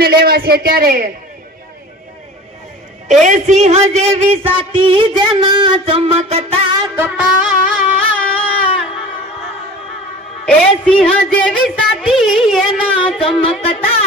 કન્યાને લેવા છે ત્યારે એ સિંહ જેવી સાતી જેના ચમકતા કપાળ, એ સિંહ જેવી સાતી એના ચમકતા